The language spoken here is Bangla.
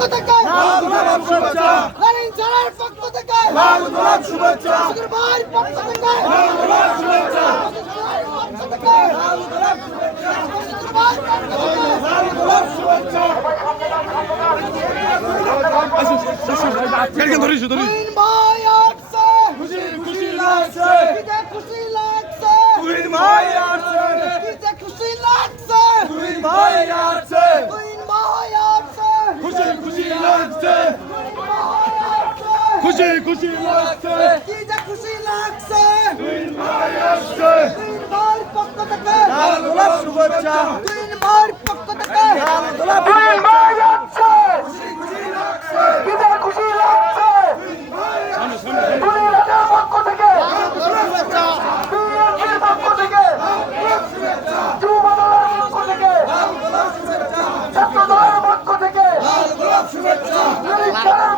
পক্ষ থেকে লাল গোলাপ শুভেচ্ছা লালিন জেলার পক্ষ থেকে লাল গোলাপ শুভেচ্ছা সুখের ভাইয়ের পক্ষ থেকে লাল গোলাপ শুভেচ্ছা পক্ষ থেকে লাল গোলাপ শুভেচ্ছা সুখের ভাইয়ের পক্ষ থেকে লাল গোলাপ শুভেচ্ছা তুহিন ভাই আসছে খুশি খুশি লাগছে কিতে খুশি লাগছে তুহিন ভাই আসছে কিতে খুশি লাগছে তুহিন ভাই আসছে তুহিন ভাই আসছে খুশি খুশি লাগছে খুশি খুশি লাগছে কিতে খুশি লাগছে তুহিন ভাই আসছে তুহিন ভাইয়ের পক্ষ থেকে লাল গোলাপ শুভেচ্ছা তুহিন ভাইয়ের পক্ষ থেকে লাল গোলাপ তুহিন ভাই আসছে খুশি খুশি লাগছে কিতে খুশি লাগছে তুহিন রাজার পক্ষ থেকে শুভেচ্ছা তুহিনের পক্ষ থেকে যুবদলের পক্ষ থেকে ছাত্রদলের পক্ষ থেকে লাল গোলাপ শুভেচ্ছা লালিন জেলার